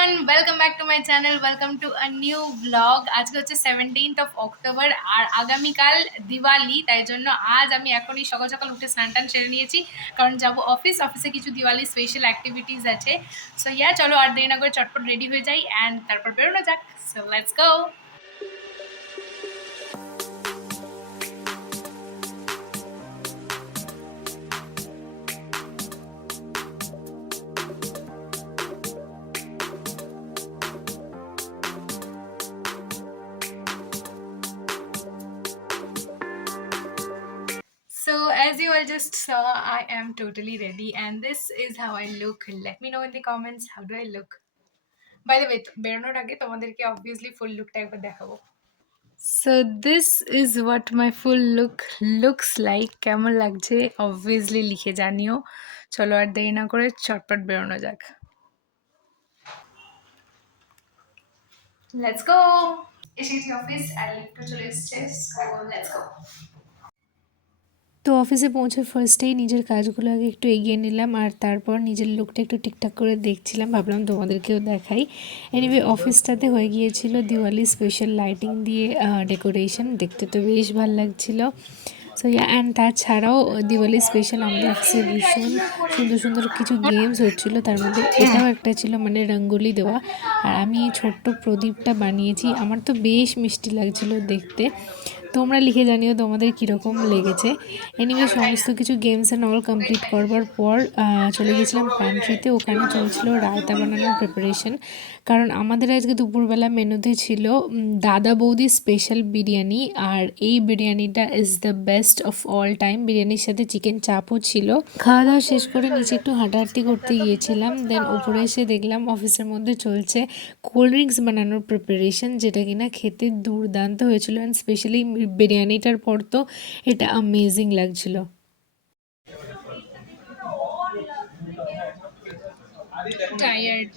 Everyone, welcome back to my channel, welcome to a new blog. আজকে হচ্ছে 17th of October আর আগামীকাল দিওয়ালি। তাই জন্য আজ আমি এখনই সকাল সকাল উঠে স্নান টান সেরে নিয়েছি, কারণ যাব অফিসে কিছু দিওয়ালি স্পেশাল অ্যাক্টিভিটিস আছে। সো চলো আর দেরি না করে চটপট রেডি হয়ে যাই অ্যান্ড তারপর বেরোনো যাক। So let's go. So as you all just saw, I am totally ready and this is how I look. Let me know in the comments how do I look. By the way, বেরোনোর আগে তোমাদেরকে obviously ফুল লুকটা একবার দেখাবো। So this is what my full look looks like. কেমন লাগছে obviously লিখে জানিও। চলো আর দেরি না করে চটপট বেরোনো যাক। Let's go. এসেছি অফিস আর লিফটও চলে এসেছে। So let's go. তো অফিসে পৌঁছে ফার্স্টেই নিজের কাজগুলো আগে একটু এগিয়ে নিলাম আর তারপর নিজের লুকটা একটু ঠিকঠাক করে দেখছিলাম, ভাবলাম তোমাদেরকেও দেখাই। এনিওয়ে অফিসটাতে হয়ে গিয়েছিল দিওয়ালি স্পেশাল লাইটিং দিয়ে ডেকোরেশন, দেখতে তো বেশ ভালো লাগছিলো। সো অ্যান্ড তাছাড়াও দিওয়ালি স্পেশাল আমাদের অফিসে ভীষণ সুন্দর সুন্দর কিছু গেমস হচ্ছিলো, তার মধ্যে এটাও একটা ছিল মানে রঙ্গোলি দেওয়া। আর আমি এই ছোট্ট প্রদীপটা বানিয়েছি, আমার তো বেশ মিষ্টি লাগছিলো দেখতে। তোমরা লিখে জানিও তোমাদের কীরকম লেগেছে। এনিওয়ে সমস্ত কিছু গেমস অ্যান্ড অল কমপ্লিট করবার পর চলে গেছিলাম প্যান্ট্রিতে। ওখানে চলছিল রায়তা বানানোর প্রিপারেশন, কারণ আমাদের আজকে দুপুরবেলা মেনুতে ছিল দাদা বৌদি স্পেশাল বিরিয়ানি। আর এই বিরিয়ানিটা is the best of all time. বিরিয়ানির সাথে চিকেন চাপও ছিল। খাওয়া দাওয়া শেষ করে নিচে একটু হাঁটাহাঁটি করতে গিয়েছিলাম, দেন উপরে এসে দেখলাম অফিসের মধ্যে চলছে কোল্ড ড্রিঙ্কস বানানোর প্রিপারেশন, যেটা কিনা খেতে দুর্দান্ত হয়েছিল। অ্যান্ড স্পেশালি বিরিয়ানিটার পর তো এটা অ্যামেজিং লাগছিল। টায়ার্ড।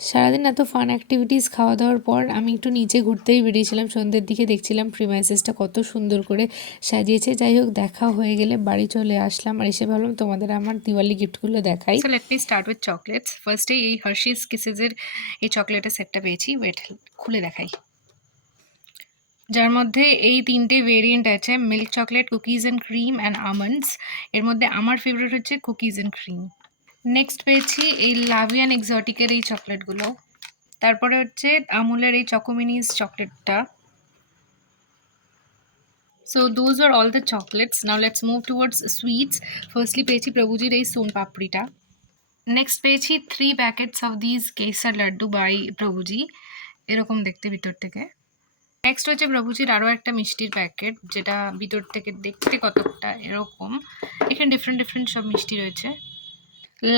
সারাদিন এত ফান অ্যাক্টিভিটিস খাওয়া দাওয়ার পর আমি একটু নিচে ঘুরতেই বেরিয়েছিলাম। সন্ধ্যের দিকে দেখছিলাম প্রিমাইসেসটা কত সুন্দর করে সাজিয়েছে। যাই হোক, দেখা হয়ে গেলে বাড়ি চলে আসলাম আর এসে ভাবলাম তোমাদের আমার দিওয়ালি গিফটগুলো দেখাই। So let me start with chocolates. ফার্স্টেই এই হার্শিস কিসেসের এই চকলেটের সেটটা পেয়েছি। ওয়েট, খুলে দেখাই। যার মধ্যে এই তিনটে ভেরিয়েন্ট আছে, milk chocolate, cookies and cream and almonds. এর মধ্যে আমার ফেভারিট হচ্ছে কুকিজ অ্যান্ড ক্রিম। নেক্সট পেয়েছি এই লাভিয়ান এক্সোটিকের এই চকলেটগুলো। তারপরে হচ্ছে আমুলের এই চকোমিনিস চকলেটটা। So those are all the chocolates. Now let's move towards sweets. Firstly পেয়েছি প্রভুজির এই সোন পাপড়িটা। নেক্সট পেয়েছি 3 packets of this kesar laddoo by Prabhuji, এরকম দেখতে ভিতর থেকে। নেক্সট হচ্ছে প্রভুজির আরও একটা মিষ্টির প্যাকেট, যেটা ভিতর থেকে দেখতে কতটা এরকম। এখানে ডিফারেন্ট ডিফারেন্ট সব মিষ্টি রয়েছে।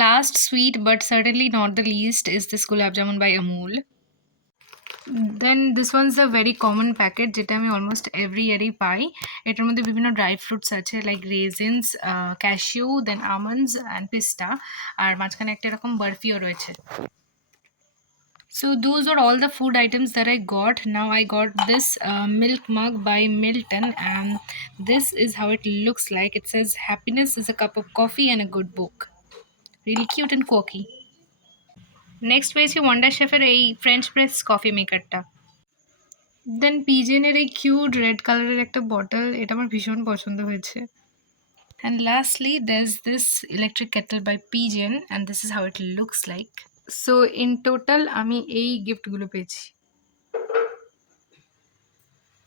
Last sweet but certainly not the least is this gulab jamun by Amul. Then this one's a very common packet, যেটা আমি অলমোস্ট এভরি ইয়ারই পাই। এটার মধ্যে বিভিন্ন ড্রাই ফ্রুটস আছে, like raisins, cashew, then almonds and pista. আর মাঝখানে একটা এরকম বরফিও রয়েছে। So those are all the food items that I got. Now I got this milk mug by Milton, and this is how it looks like. It says happiness is a cup of coffee and a good book. Really cute and quirky. Next পেয়েছি wonder শেফের এই French press coffee মেকারটা। দেন পিজেনের এই cute red কালারের একটা bottle, এটা আমার ভীষণ পছন্দ হয়েছে। And lastly there's this electric kettle by Pigeon, and this is how it looks like. So in total আমি এই গিফটগুলো পেয়েছি।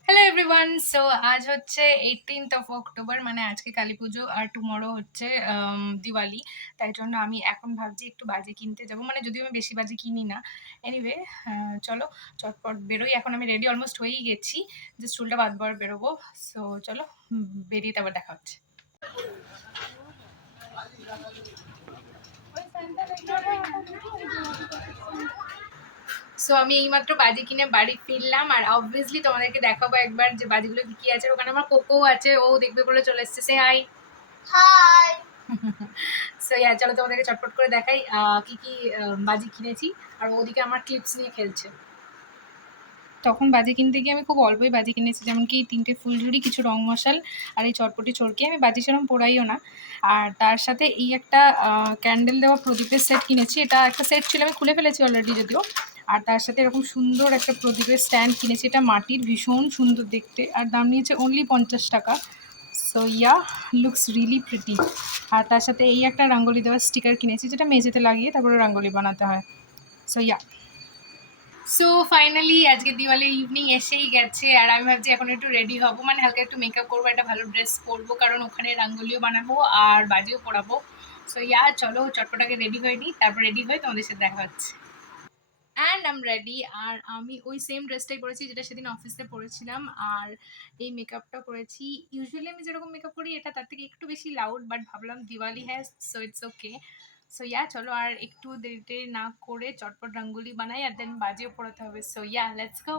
হ্যালো এভরিওয়ান, সো আজ হচ্ছে 18th অফ অক্টোবর, মানে আজকে কালী পুজো আর টুমরো হচ্ছে দিওয়ালি। তাই জন্য আমি এখন ভাবছি একটু বাজি কিনতে যাব, মানে যদিও আমি বেশি বাজি কিনি না। এনিওয়ে চলো চটপট বেরোই। এখন আমি রেডি অলমোস্ট হয়েই গেছি, যে চুলটা বাদবার বেরোবো। সো চলো বেরিয়ে তারপর দেখা হচ্ছে। সো আমি এইমাত্র বাজি কিনে বাড়ি ফিরলাম আর অবভিয়াসলি তোমাদেরকে দেখাবো একবার যে বাজিগুলো কি কি আছে। ওখানে আমার কোকো আছে, ও দেখবে বলে চলে এসছে। সে হাই। হাই। সো চলো তোমাদেরকে চটপট করে দেখাই কি কি বাজি কিনেছি। আর ওদিকে আমার ক্লিপস নিয়ে খেলছে। তখন বাজি কিনতে গিয়ে আমি খুব অল্পই বাজি কিনেছি, যেমন কি 3টে ফুলঝুরি, কিছু রং মশাল আর এই চটপটি চরকি। আমি বাজি সেরকম পোড়াইও না। আর তার সাথে এই একটা ক্যান্ডেল দেওয়া প্রদীপের সেট কিনেছি। এটা একটা সেট ছিল, আমি খুলে ফেলেছি অলরেডি যদিও। আর তার সাথে এরকম সুন্দর একটা প্রদীপের স্ট্যান্ড কিনেছি, এটা মাটির, ভীষণ সুন্দর দেখতে, আর দাম নিয়েছে অনলি 50 টাকা। So yeah, looks really pretty. আর তার সাথে এই একটা রঙ্গোলি দেওয়ার স্টিকার কিনেছি, যেটা মেঝেতে লাগিয়ে তারপরে রঙ্গোলি বানাতে হয়। সো ইয়া, সো ফাইনালি আজকে দিওয়ালির ইভিনিং এসেই গেছে, আর আমি ভাবছি এখন একটু রেডি হব, মানে হালকা একটু মেকআপ করবো, একটা ভালো ড্রেস পরবো, কারণ ওখানে রঙ্গোলিও বানাবো আর বাজিও পড়াবো। সো ইয়া, চলো চটপটাকে রেডি হয়ে নিই, তারপর রেডি হয়ে তোমাদের সাথে দেখা হচ্ছে। And am ready. আর আমি ওই সেম ড্রেসটাই পরেছি যেটা সেদিন অফিসে পরেছিলাম, আর এই মেকআপটা করেছি। ইউজুয়ালি আমি যেরকম মেকআপ করি এটা তার থেকে একটু বেশি লাউড, বাট ভাবলাম দিওয়ালি হ্যাঁ, so it's okay. So yeah, চলো আর একটু দেরিতে না করে চটপট রঙ্গোলি বানাই, আর দেন বাজিও পড়াতে হবে। So yeah, let's go.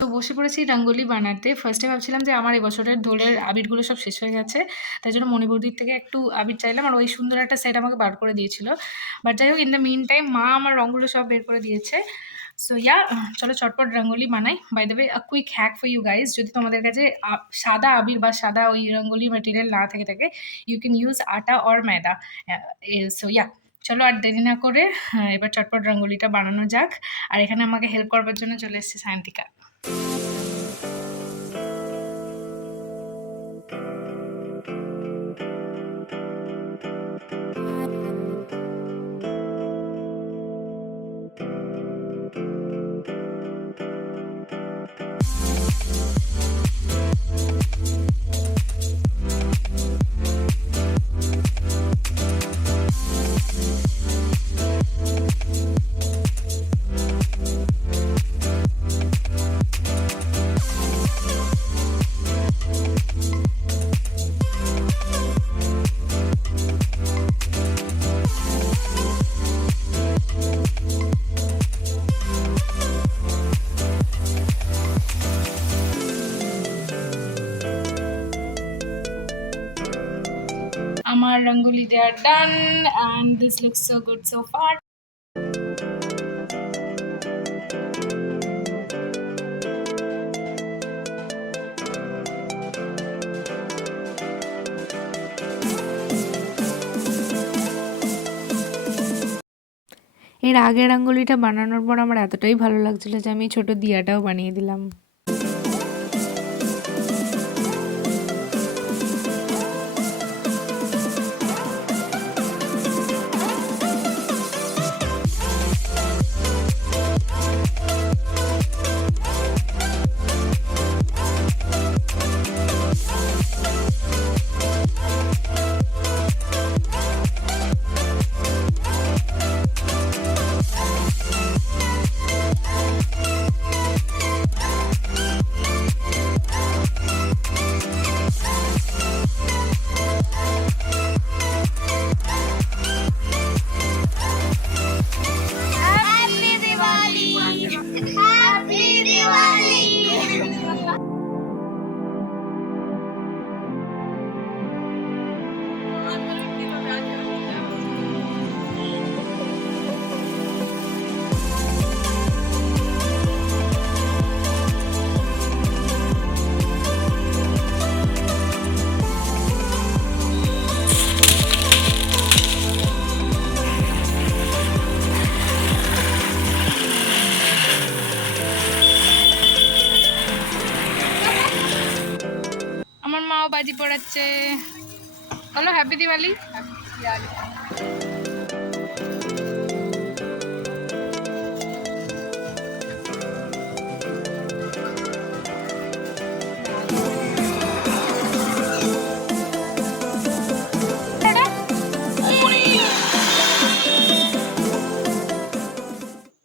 তো বসে পড়েছি রঙ্গোলি বানাতে। ফার্স্টে ভাবছিলাম যে আমার এবছরের দোলের আবিরগুলো সব শেষ হয়ে গেছে, তাই জন্য মণিবৌদির থেকে একটু আবির চাইলাম, আর ওই সুন্দর একটা সেট আমাকে বার করে দিয়েছিল। বাট যাই হোক, ইন দ্য মিন টাইম মা আমার রঙগুলো সব বের করে দিয়েছে। সো ইয়া, চলো চটপট রঙ্গোলি বানাই। By the way, a quick hack for you guys, যদি তোমাদের কাছে সাদা আবির বা সাদা ওই রঙ্গোলি ম্যাটেরিয়াল না থেকে থাকে, ইউ ক্যান ইউজ আটা অর ময়দা। সো ইয়া, চলো আর দেরি না করে এবার চটপট রঙ্গোলিটা বানানো যাক। আর এখানে আমাকে হেল্প করবার জন্য চলে এসেছে সায়ন্তিকা। আমার rangoli they are done and this looks so good so far. এর আগের রঙ্গোলিটা বানানোর পর আমার এতটাই ভালো লাগছিল যে আমি ছোট দিয়াটাও বানিয়ে দিলাম। আমার মাও বাজি পড়াচ্ছে। বলো হ্যাপি দিওয়ালি।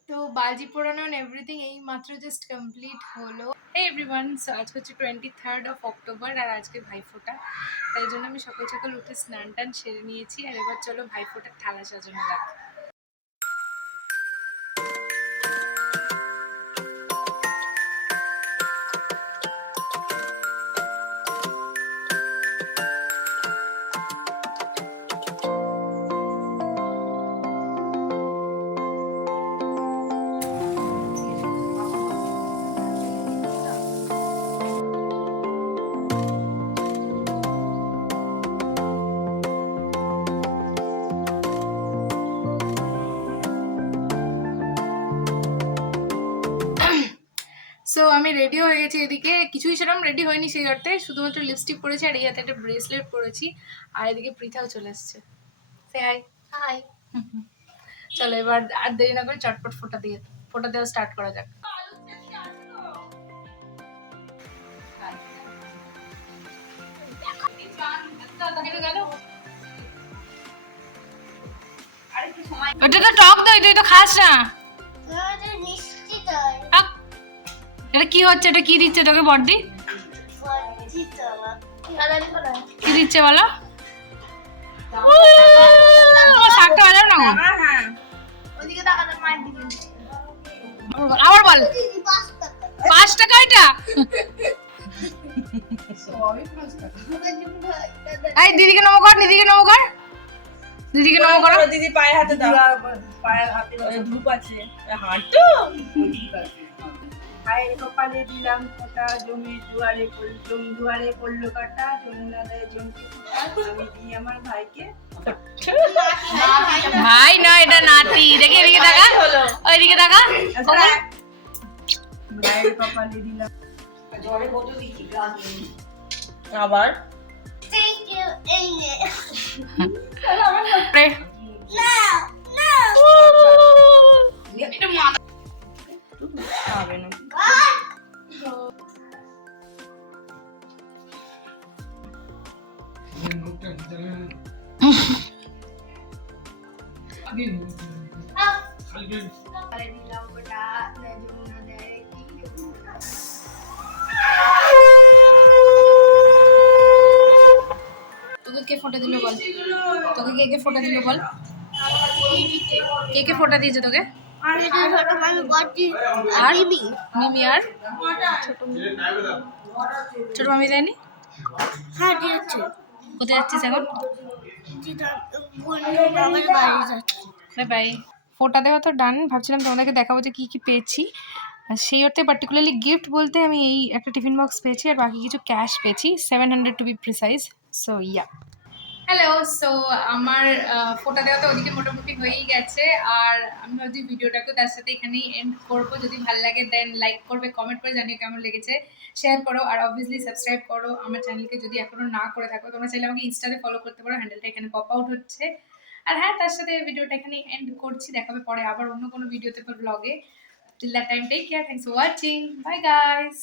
তো বাজি পোড়ানো এন্ড এভরিথিং এই মাত্র জাস্ট কমপ্লিট হলো। হে এভরিওয়ান, সো আজকে হচ্ছে 23rd অফ অক্টোবর, আর আজকে ভাইফোঁটা। তাই জন্য আমি সকাল সকাল উঠে স্নান টান সেরে নিয়েছি, আর এবার চলো ভাইফোঁটার থালা সাজানো যাক। সো আমি রেডি হয়ে গেছি, এদিকে কিছুই সেরকম রেডি হয়নি সেই অর্থে, শুধুমাত্র লিপস্টিক পরেছি আর এই হাতে একটা ব্রেসলেট পরেছি, আর এদিকে পৃথাও চলে এসছে। সে হাই। হাই। চলো এবার আর দেরি না করে চটপট ফোঁটা দেওয়া স্টার্ট করা যাক। ওটা তো টক দই, তুই তো খাস না। এটা কি হচ্ছে, এটা কি দিচ্ছে তোকে বড়দি? কি দিচ্ছে বলো? শাকটা বাজাও না। আবার বল। 5 টাকা এটা? এই দিদিকে নমো কর, দিদিকে নমো কর, দিদিকে নমো করো। দিদি পায়ে হাতে দাও, পায়ে হাতে ধূপ আছে, হাত তো ভাইয়ের কপালে দিলাম ফোঁটা, জমি দুয়ারে পড়লো কাটা, যমুনা দেয় জমকে আমি দিই আমার ভাইকে। ভাই না, এটা নাতি। দেখি এদিকে দেখা, ওইদিকে দেখা। ভাইয়ের কপালে দিলাম ঝড়ে কত দিচ্ছি আবার তোকে কে ফোঁটা দিল বল? তোকে কে কে ফোঁটা দিল বল? কে কে ফোঁটা দিয়েছে তোকে? আর মিমি আর ছোট মামি দেয়নি? হ্যাঁ দিয়েছে। কোথায় যাচ্ছিস এখন? Bye bye. ফোঁটা দেওয়া তো ডান, ভাবছিলাম তোমাদেরকে দেখাবো যে কী কী পেয়েছি। সেই অর্থে পার্টিকুলারলি গিফট বলতে আমি এই একটা টিফিন বক্স পেয়েছি আর বাকি কিছু ক্যাশ পেয়েছি, 700 to be precise. So yeah. Hello. So আমার ফোঁটা দেওয়া তো ওদিকে মোটামুটি হয়েই গেছে, আর আমি ভাবছি ভিডিওটাকে তার সাথে এখানেই এন্ড করবো। যদি ভালো লাগে দেন লাইক করবে, কমেন্ট করে জানিয়ে কেমন লেগেছে, শেয়ার করো, আর অবভিয়াসলি সাবস্ক্রাইব করো আমার চ্যানেলকে যদি এখনো না করে থাকো। তোমরা চাইলে আমাকে ইনস্টাতে ফলো করতে পারো, হ্যান্ডেলটা এখানে পপ আউট হচ্ছে। আর হ্যাঁ, তার সাথে ভিডিওটা এখানে এন্ড করছি, দেখাবে পরে আবার অন্য কোনো ভিডিওতে বা ব্লগে। Till that time take care, thanks for watching, bye guys.